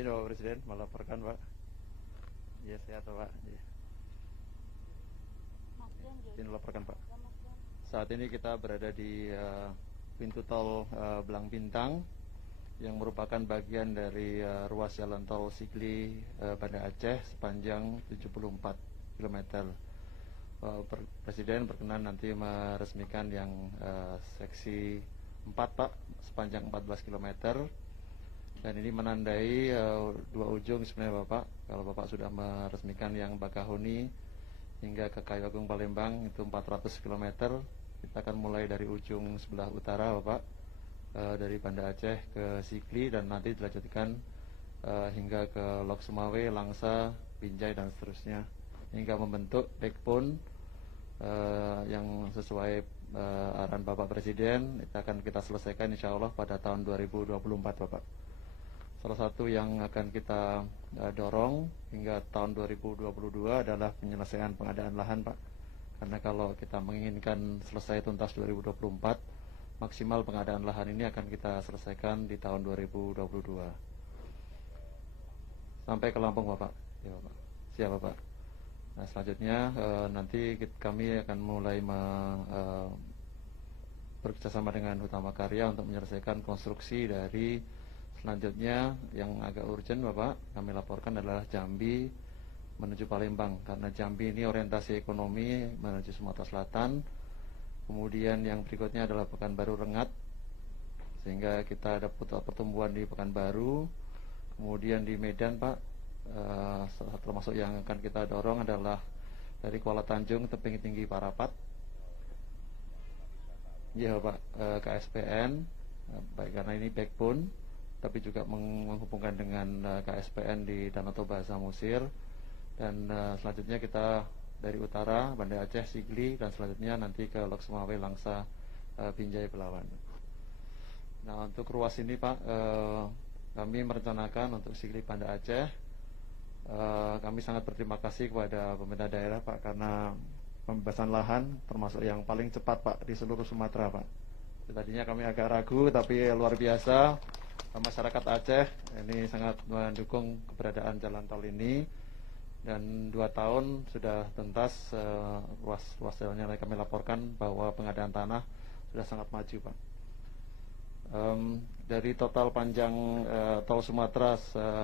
Izin Bapak Presiden melaporkan Pak. Ya sehat Pak. Ya. Izin melaporkan Pak. Saat ini kita berada di pintu tol Belang Bintang yang merupakan bagian dari ruas jalan tol Sigli Banda Aceh sepanjang 74 km. Presiden berkenan nanti meresmikan yang seksi 4 Pak, sepanjang 14 km. Dan ini menandai dua ujung sebenarnya Bapak. Kalau Bapak sudah meresmikan yang Bakahuni hingga ke Kayu Agung Palembang itu 400 km. Kita akan mulai dari ujung sebelah utara Bapak, dari Banda Aceh ke Sigli, dan nanti dilanjutkan hingga ke Lok Sumawe, Langsa, Binjai dan seterusnya, hingga membentuk backbone yang sesuai arahan Bapak Presiden. Itu akan kita selesaikan insya Allah pada tahun 2024 Bapak. Salah satu yang akan kita dorong hingga tahun 2022 adalah penyelesaian pengadaan lahan Pak. Karena kalau kita menginginkan selesai tuntas 2024, maksimal pengadaan lahan ini akan kita selesaikan di tahun 2022. Sampai ke Lampung Bapak. Ya Bapak. Siap Bapak. Nah selanjutnya nanti kami akan mulai bekerjasama dengan Utama Karya untuk menyelesaikan konstruksi dari selanjutnya. Yang agak urgent Bapak kami laporkan adalah Jambi menuju Palembang, karena Jambi ini orientasi ekonomi menuju Sumatera Selatan. Kemudian yang berikutnya adalah Pekanbaru Rengat, sehingga kita ada pertumbuhan di Pekanbaru. Kemudian di Medan Pak, termasuk yang akan kita dorong adalah dari Kuala Tanjung Tebing Tinggi Parapat. Ya Pak, KSPN, baik karena ini backbone, tapi juga menghubungkan dengan KSPN di Danau Toba Samosir. Dan selanjutnya kita dari utara Banda Aceh, Sigli, dan selanjutnya nanti ke Lok Sumawe, Langsa, Binjai, Belawan. Nah untuk ruas ini Pak, kami merencanakan untuk Sigli Banda Aceh, kami sangat berterima kasih kepada pemerintah daerah Pak, karena pembebasan lahan termasuk yang paling cepat Pak di seluruh Sumatera Pak. Tadinya kami agak ragu, tapi luar biasa masyarakat Aceh ini sangat mendukung keberadaan jalan tol ini. Dan 2 tahun sudah tuntas ruas jalannya. Kami laporkan bahwa pengadaan tanah sudah sangat maju Pak. Dari total panjang tol Sumatera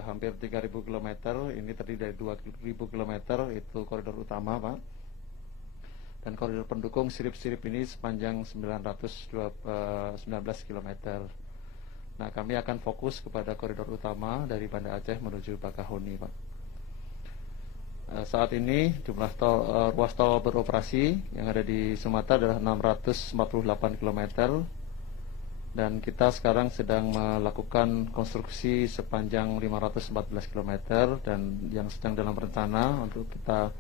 hampir 3.000 km, ini terdiri dari 2.000 km itu koridor utama Pak. Dan koridor pendukung sirip-sirip ini sepanjang 19 km. Nah kami akan fokus kepada koridor utama dari Banda Aceh menuju Bakahuni Pak. Saat ini jumlah ruas tol beroperasi yang ada di Sumatera adalah 648 km. Dan kita sekarang sedang melakukan konstruksi sepanjang 514 km. Dan yang sedang dalam rencana untuk kita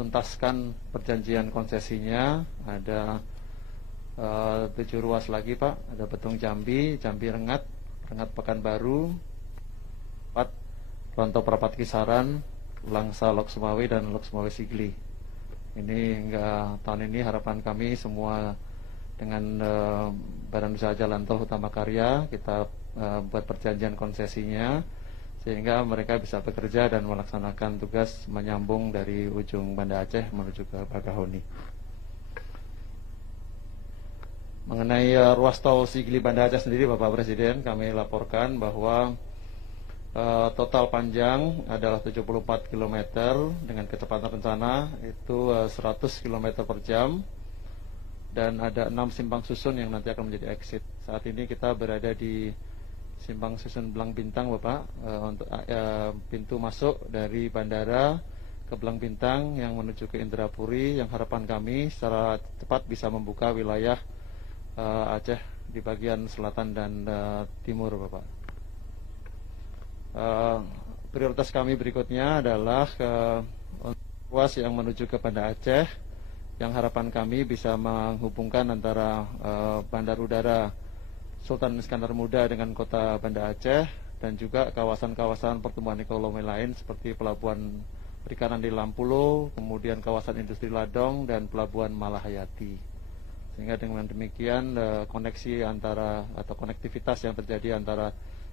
tuntaskan perjanjian konsesinya ada 7 ruas lagi Pak. Ada Betung Jambi, Jambi Rengat, Rengat Pekanbaru, Ronto Perapat Kisaran, Langsa Lok Sumawe, dan Lok Sumawe Sigli. Ini hingga tahun ini harapan kami semua dengan Badan Usaha Jalan Tol Utama Karya kita buat perjanjian konsesinya, sehingga mereka bisa bekerja dan melaksanakan tugas menyambung dari ujung Banda Aceh menuju ke Bakahuni. Mengenai ruas tol Sigli Banda Aceh sendiri Bapak Presiden, kami laporkan bahwa total panjang adalah 74 km dengan kecepatan rencana itu 100 km per jam, dan ada 6 simpang susun yang nanti akan menjadi exit. Saat ini kita berada di simpang susun Belang Bintang Bapak, untuk pintu masuk dari bandara ke Belang Bintang yang menuju ke Indrapuri, yang harapan kami secara cepat bisa membuka wilayah Aceh di bagian selatan dan timur Bapak. Prioritas kami berikutnya adalah ruas yang menuju ke Banda Aceh, yang harapan kami bisa menghubungkan antara Bandar Udara Sultan Iskandar Muda dengan kota Banda Aceh, dan juga kawasan-kawasan pertumbuhan ekonomi lain seperti pelabuhan perikanan di Lampulo, kemudian kawasan industri Ladong, dan pelabuhan Malahayati. Sehingga dengan demikian koneksi antara atau konektivitas yang terjadi antara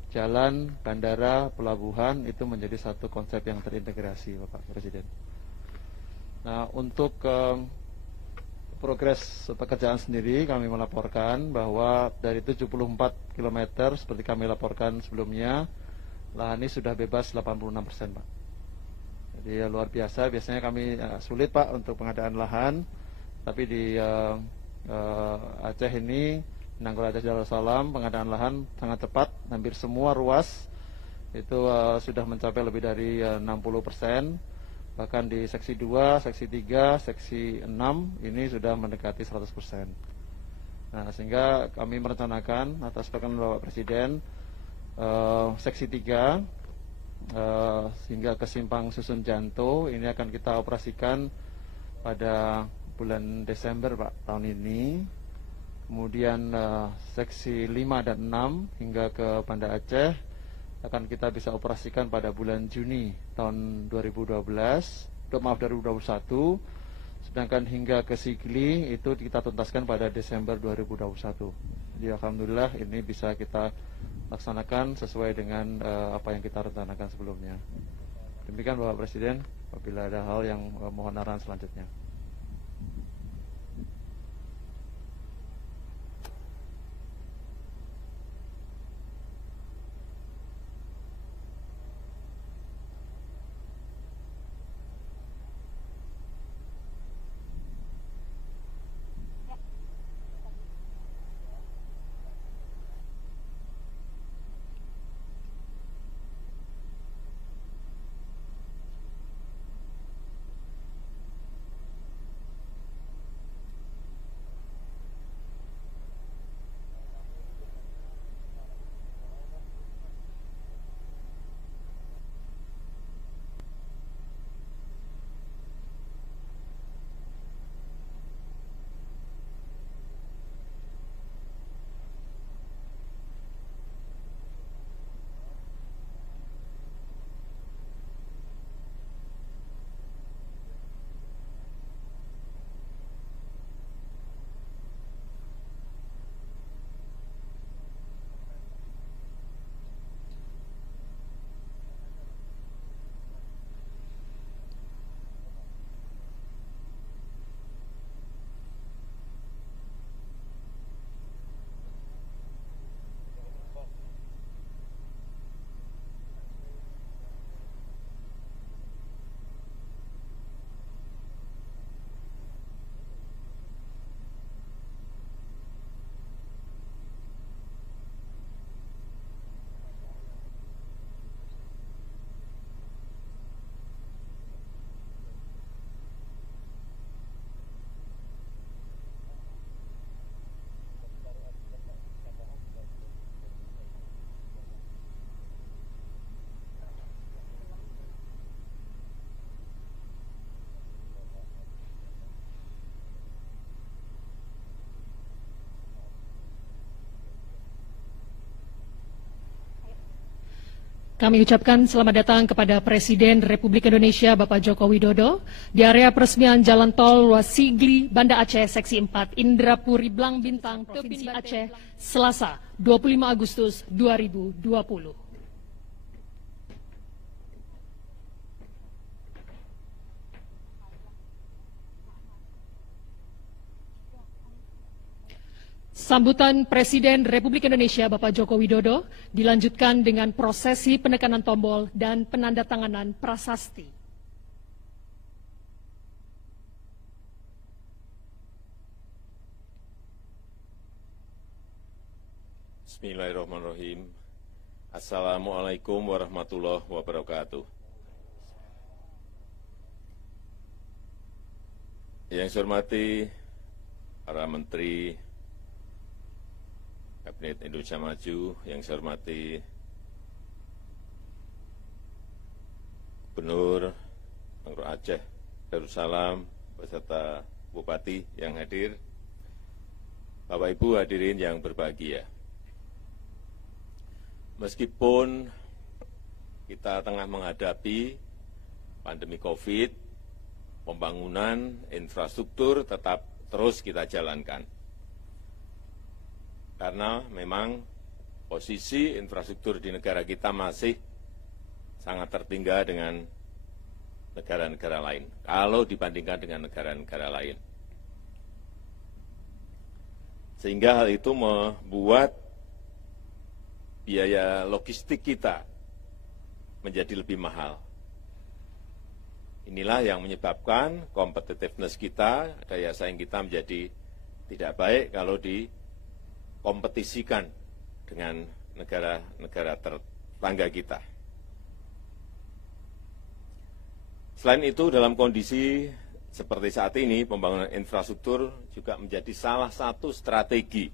jalan, bandara, pelabuhan itu menjadi satu konsep yang terintegrasi, Bapak Presiden. Nah, untuk progres pekerjaan sendiri kami melaporkan bahwa dari 74 km seperti kami laporkan sebelumnya, lahan ini sudah bebas 86%, Pak. Jadi luar biasa, biasanya kami sulit, Pak, untuk pengadaan lahan, tapi di Aceh ini, Nanggur Aceh Darussalam, pengadaan lahan sangat cepat, hampir semua ruas itu sudah mencapai lebih dari 60%, bahkan di seksi 2, seksi 3, seksi 6 ini sudah mendekati 100%. Nah, sehingga kami merencanakan atas perkenan Bapak Presiden, seksi 3 sehingga ke Simpang Susun Janto ini akan kita operasikan pada bulan Desember, Pak, tahun ini. Kemudian seksi 5 dan 6 hingga ke Banda Aceh akan kita bisa operasikan pada bulan Juni tahun 2021. Sedangkan hingga ke Sigli itu kita tuntaskan pada Desember 2021. Jadi alhamdulillah ini bisa kita laksanakan sesuai dengan apa yang kita rencanakan sebelumnya. Demikian Bapak Presiden, apabila ada hal yang mohon arahan selanjutnya. Kami ucapkan selamat datang kepada Presiden Republik Indonesia Bapak Joko Widodo di area peresmian Jalan Tol Ruas Sigli Banda Aceh Seksi 4 Indrapuri Blang Bintang Provinsi Aceh Selasa 25 Agustus 2020. Sambutan Presiden Republik Indonesia Bapak Joko Widodo dilanjutkan dengan prosesi penekanan tombol dan penandatanganan prasasti. Bismillahirrahmanirrahim. Assalamualaikum warahmatullahi wabarakatuh. Yang saya hormati para menteri Kabinet Indonesia Maju, yang saya hormati Gubernur Nanggur Aceh Darussalam beserta Bupati yang hadir, Bapak Ibu hadirin yang berbahagia. Meskipun kita tengah menghadapi pandemi COVID, pembangunan infrastruktur tetap terus kita jalankan. Karena memang posisi infrastruktur di negara kita masih sangat tertinggal dengan negara-negara lain, kalau dibandingkan dengan negara-negara lain. Sehingga hal itu membuat biaya logistik kita menjadi lebih mahal. Inilah yang menyebabkan competitiveness kita, daya saing kita menjadi tidak baik kalau dikompetisikan dengan negara-negara tetangga kita. Selain itu, dalam kondisi seperti saat ini, pembangunan infrastruktur juga menjadi salah satu strategi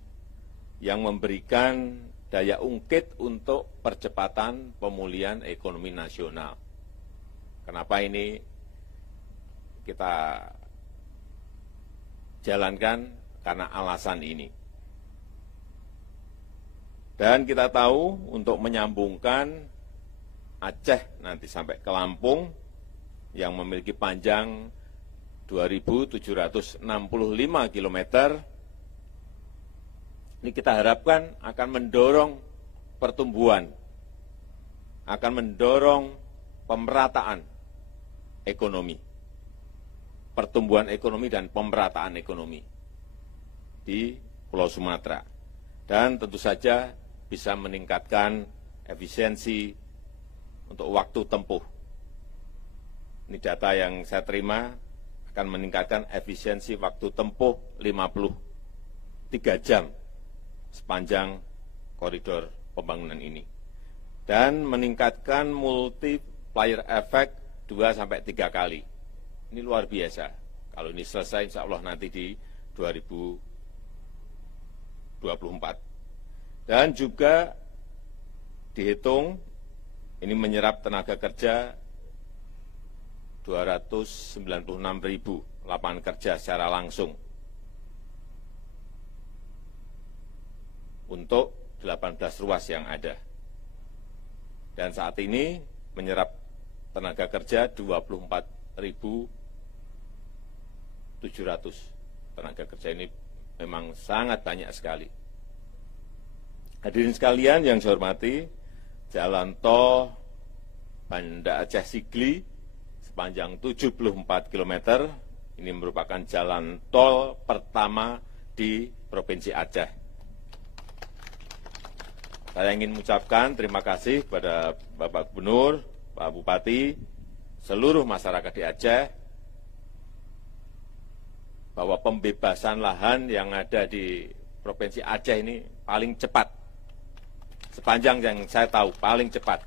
yang memberikan daya ungkit untuk percepatan pemulihan ekonomi nasional. Kenapa ini kita jalankan? Karena alasan ini. Dan kita tahu untuk menyambungkan Aceh nanti sampai ke Lampung yang memiliki panjang 2.765 km, ini kita harapkan akan mendorong pertumbuhan, akan mendorong pemerataan ekonomi, pertumbuhan ekonomi dan pemerataan ekonomi di Pulau Sumatera. Dan tentu saja bisa meningkatkan efisiensi untuk waktu tempuh. Ini data yang saya terima akan meningkatkan efisiensi waktu tempuh 53 jam sepanjang koridor pembangunan ini. Dan meningkatkan multiplier effect 2-3 kali. Ini luar biasa. Kalau ini selesai, insya Allah nanti di 2024. Dan juga dihitung, ini menyerap tenaga kerja 296.000 lapangan kerja secara langsung untuk 18 ruas yang ada. Dan saat ini menyerap tenaga kerja 24.700 tenaga kerja. Ini memang sangat banyak sekali. Hadirin sekalian yang saya hormati, jalan tol Banda Aceh Sigli sepanjang 74 km, ini merupakan jalan tol pertama di Provinsi Aceh. Saya ingin mengucapkan terima kasih kepada Bapak Gubernur, Pak Bupati, seluruh masyarakat di Aceh, bahwa pembebasan lahan yang ada di Provinsi Aceh ini paling cepat. Sepanjang yang saya tahu, paling cepat.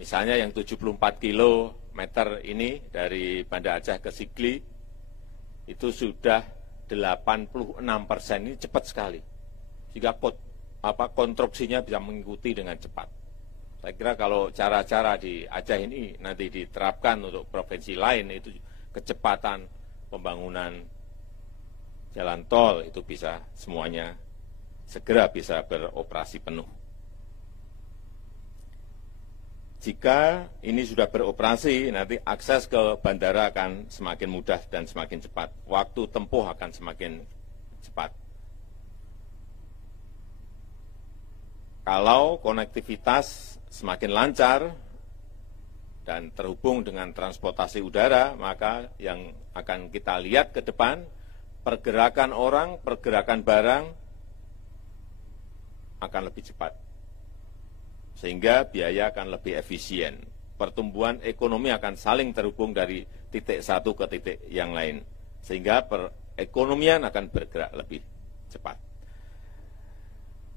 Misalnya yang 74 kilometer ini dari Banda Aceh ke Sigli, itu sudah 86%, ini cepat sekali. Sehingga konstruksinya bisa mengikuti dengan cepat. Saya kira kalau cara-cara di Aceh ini nanti diterapkan untuk provinsi lain, itu kecepatan pembangunan jalan tol itu bisa semuanya segera bisa beroperasi penuh. Jika ini sudah beroperasi, nanti akses ke bandara akan semakin mudah dan semakin cepat. Waktu tempuh akan semakin cepat. Kalau konektivitas semakin lancar dan terhubung dengan transportasi udara, maka yang akan kita lihat ke depan, pergerakan orang, pergerakan barang akan lebih cepat. Sehingga biaya akan lebih efisien. Pertumbuhan ekonomi akan saling terhubung dari titik satu ke titik yang lain. Sehingga perekonomian akan bergerak lebih cepat.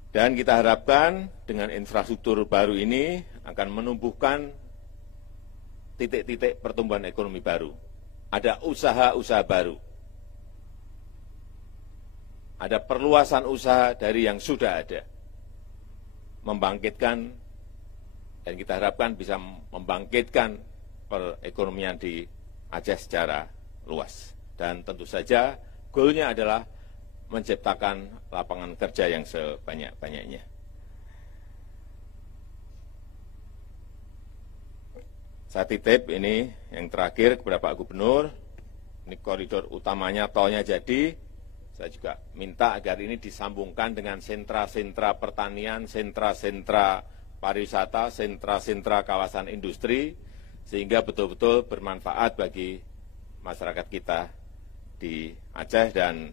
Dan kita harapkan dengan infrastruktur baru ini akan menumbuhkan titik-titik pertumbuhan ekonomi baru. Ada usaha-usaha baru. Ada perluasan usaha dari yang sudah ada. Membangkitkan, dan kita harapkan bisa membangkitkan perekonomian di Aceh secara luas. Dan tentu saja goalnya adalah menciptakan lapangan kerja yang sebanyak-banyaknya. Saya titip ini yang terakhir kepada Pak Gubernur, ini koridor utamanya tolnya jadi, Saya juga minta agar ini disambungkan dengan sentra-sentra pertanian, sentra-sentra pariwisata, sentra-sentra kawasan industri, sehingga betul-betul bermanfaat bagi masyarakat kita di Aceh. Dan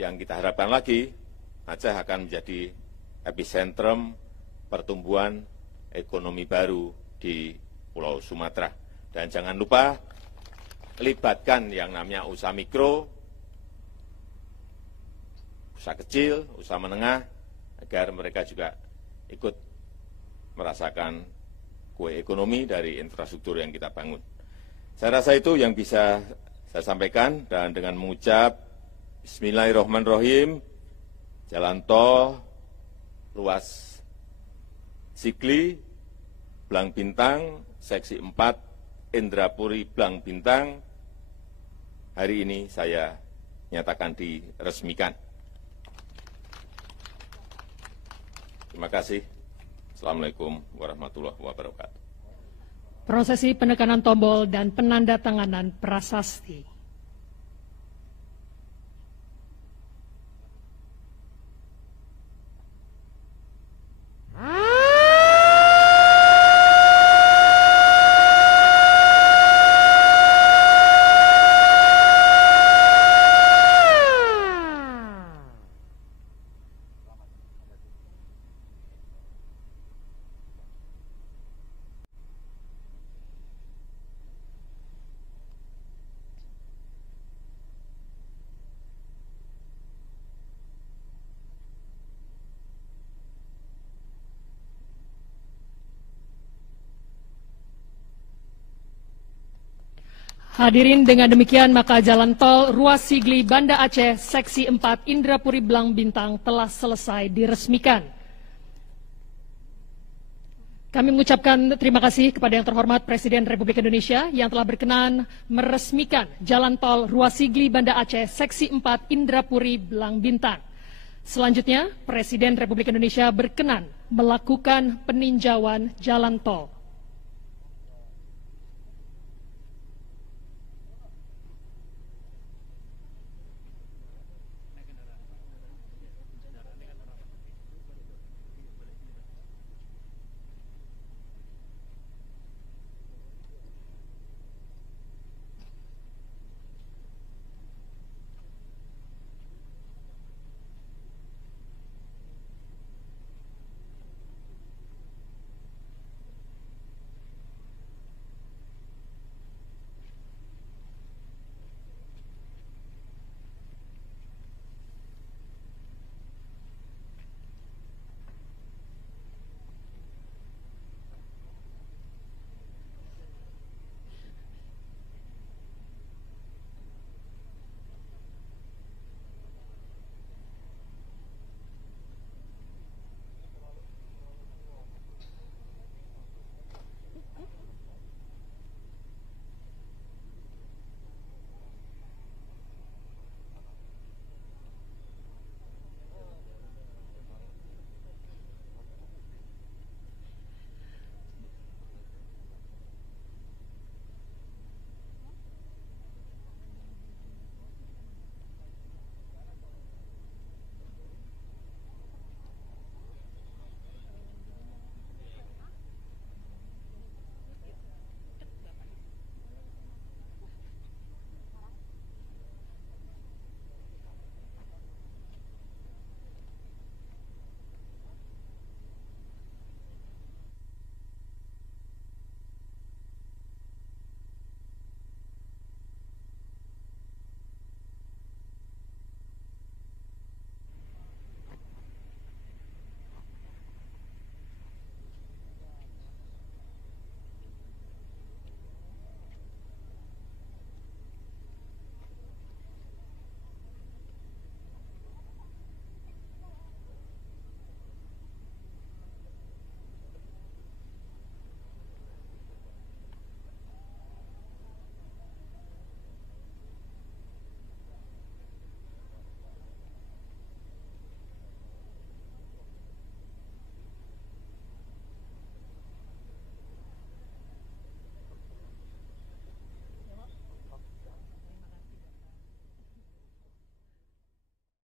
yang kita harapkan lagi, Aceh akan menjadi epicentrum pertumbuhan ekonomi baru di Pulau Sumatera. Dan jangan lupa libatkan yang namanya usaha mikro, usaha kecil, usaha menengah, agar mereka juga ikut merasakan kue ekonomi dari infrastruktur yang kita bangun. Saya rasa itu yang bisa saya sampaikan, dan dengan mengucap Bismillahirrahmanirrahim, jalan tol ruas Sigli, Blang Bintang, seksi 4, Indrapuri, Blang Bintang, hari ini saya nyatakan diresmikan. Terima kasih. Assalamualaikum warahmatullahi wabarakatuh. Prosesi penekanan tombol dan penandatanganan prasasti. Hadirin, dengan demikian maka jalan tol ruas Sigli Banda Aceh seksi 4 Indrapuri Blang Bintang telah selesai diresmikan. Kami mengucapkan terima kasih kepada yang terhormat Presiden Republik Indonesia yang telah berkenan meresmikan jalan tol ruas Sigli Banda Aceh seksi 4 Indrapuri Blang Bintang. Selanjutnya, Presiden Republik Indonesia berkenan melakukan peninjauan jalan tol.